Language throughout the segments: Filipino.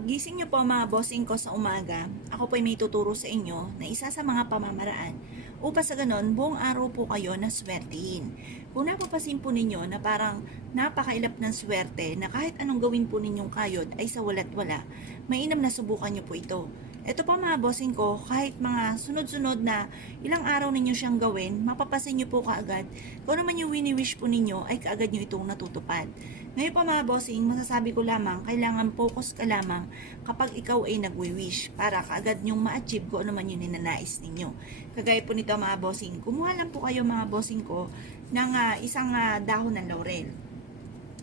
Paggising niyo po mga bossing ko sa umaga, ako po ay may tuturo sa inyo na isa sa mga pamamaraan upang sa ganon buong araw po kayo na swertihin. Kung napapasin po ninyo na parang napakailap ng swerte na kahit anong gawin po ninyong kayod ay sa wala't wala, mainam na subukan niyo po ito. Ito pa mga bossing ko, kahit mga sunod-sunod na ilang araw ninyo siyang gawin, mapapasin niyo po kaagad kung ano man yung wini-wish po ninyo ay kaagad niyo itong natutupad. Ngayon pa mga bossing, masasabi ko lamang, kailangan focus ka lamang kapag ikaw ay nagwi-wish para kaagad nyong ma-achieve kung ano man yung ninanais ninyo. Kagaya po nito mga bossing, kumuha lang po kayo mga bossing ko ng isang dahon ng laurel.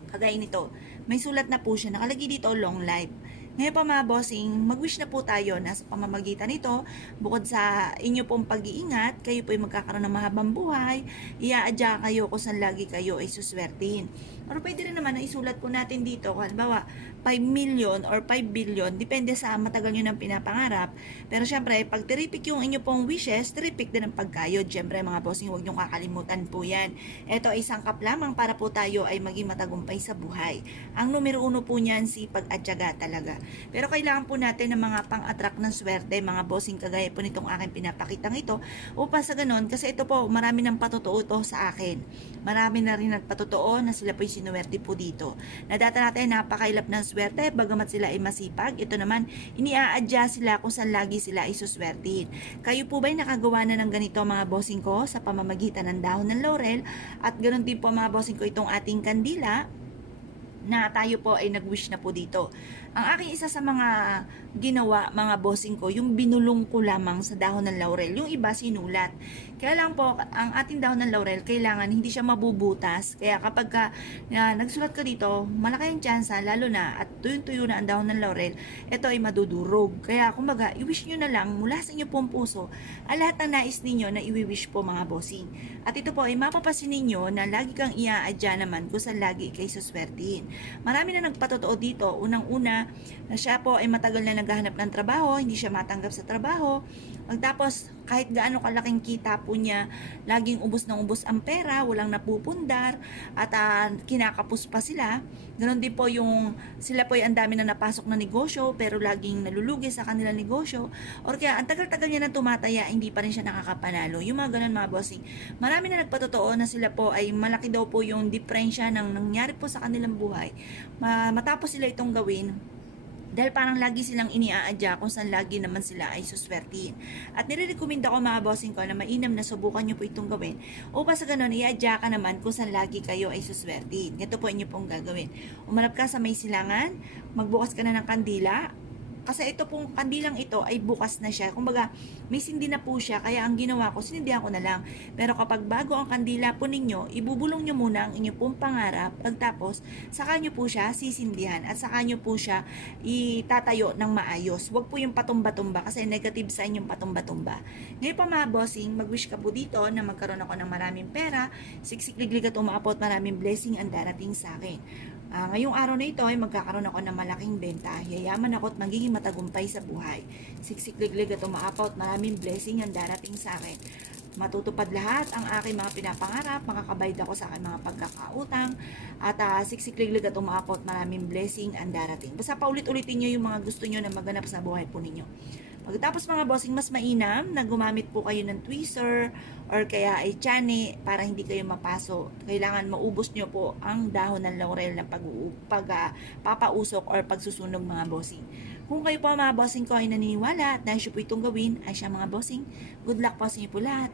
Kagaya nito, may sulat na po siya, nakalagay dito long life. Ngayon pa mga bossing, mag-wish na po tayo na sa pamamagitan nito, bukod sa inyo pong pag-iingat, kayo po ay magkakaroon ng mahabang buhay, iaadya kayo kung saan lagi kayo ay suswertin. Or pwede rin naman na isulat po natin dito, halimbawa 5 million or 5 billion, depende sa matagal nyo ng pinapangarap. Pero syempre, pag terrific yung inyo pong wishes, terrific din ang pagkayod. Syempre mga bossing, huwag nyo kakalimutan po yan. Ito ay sangkap lamang para po tayo ay maging matagumpay sa buhay. Ang numero 1 po niyan, sipag at tiyaga talaga. Pero kailangan po natin ng mga pang-attract ng swerte, mga bossing kagaya po nitong aking pinapakitang ito, upang sa ganon, kasi ito po, marami ng patotoo to sa akin. Marami na rin nagpatotoo na sila po yung sinuwerte po dito. Nadata natin, napakailap ng swerte, bagamat sila ay masipag, ito naman, iniaadya sila kung saan lagi sila ay suswertin. Kayo po ba'y nakagawa na ng ganito mga bossing ko sa pamamagitan ng dahon ng laurel? At ganon din po mga bossing ko itong ating kandila, na tayo po ay nag-wish na po dito. Ang aking isa sa mga ginawa, mga bossing ko, yung binulong ko lamang sa dahon ng laurel. Yung iba sinulat. Kaya lang po, ang ating dahon ng laurel, kailangan hindi siya mabubutas. Kaya kapag nagsulat ka dito, malaki ang tsansa, lalo na, at tuyong-tuyo na ang dahon ng laurel, ito ay madudurog. Kaya kumbaga, i-wish nyo na lang mula sa inyo pong puso, ang lahat ng nais ninyo na i-wish po mga bossing. At ito po ay mapapasin ninyo na lagi kang iaadya naman kung saan lagi kay suswertihin. Marami na nagpatotoo dito. Unang-una, na siya po ay matagal na naghahanap ng trabaho, hindi siya matanggap sa trabaho. Tapos, kahit gaano kalaking kita po niya, laging ubos ng ubos ang pera, walang napupundar, at kinakapos pa sila. Ganon din po yung, sila po ay ang dami na napasok na negosyo, pero laging nalulugi sa kanilang negosyo. Or kaya, ang tagal-tagal niya na tumataya, hindi pa rin siya nakakapanalo. Yung mga ganon mga bossing. Marami na nagpatotoo na sila po ay malaki daw po yung diferensya ng nangyari po sa kanilang buhay. Matapos sila itong gawin, dahil parang lagi silang iniaadya kung saan lagi naman sila ay suswertiin. At nire-recommend ako mga bossing ko na mainam na subukan nyo po itong gawin. Upang sa ganun, iadya ka naman kung saan lagi kayo ay suswertiin. Ito po inyo pong gagawin. Umarap ka sa may silangan, magbukas ka na ng kandila, kasi ito pong kandilang ito ay bukas na siya. Kumbaga, may sindi na po siya. Kaya ang ginawa ko, sinindihan ko na lang. Pero kapag bago ang kandila po ninyo, ibubulong nyo muna ang inyong pong pangarap. Pagtapos, saka nyo po siya sisindihan. At saka nyo po siya itatayo ng maayos. Huwag po yung patumba-tumba kasi negative sa inyong patumba-tumba. Ngayon pa mga bossing, mag-wish ka po dito na magkaroon ako ng maraming pera. Siksik-liglig at umapot, maraming blessing ang darating sa akin. Ngayong araw na ito ay magkakaroon ako ng malaking benta. Yayaman ako at magiging matagumpay sa buhay. Siksik-liglig at umaapaw at maraming blessing ang darating sa akin. Matutupad lahat ang aking mga pinapangarap, makakabayad ako sa aking mga pagkakautang, at siksik-liglig at umaapaw at maraming blessing ang darating. Basta paulit-ulitin nyo yung mga gusto nyo na maganap sa buhay po ninyo. Pagkatapos mga bossing, mas mainam na gumamit po kayo ng tweezer or kaya ay tiyan para hindi kayo mapaso. Kailangan maubos nyo po ang dahon ng laurel na papausok or pagsusunog mga bossing. Kung kayo po mga bossing ko ay naniniwala at nais po itong gawin, ay siya mga bossing, good luck po sa inyo po lahat.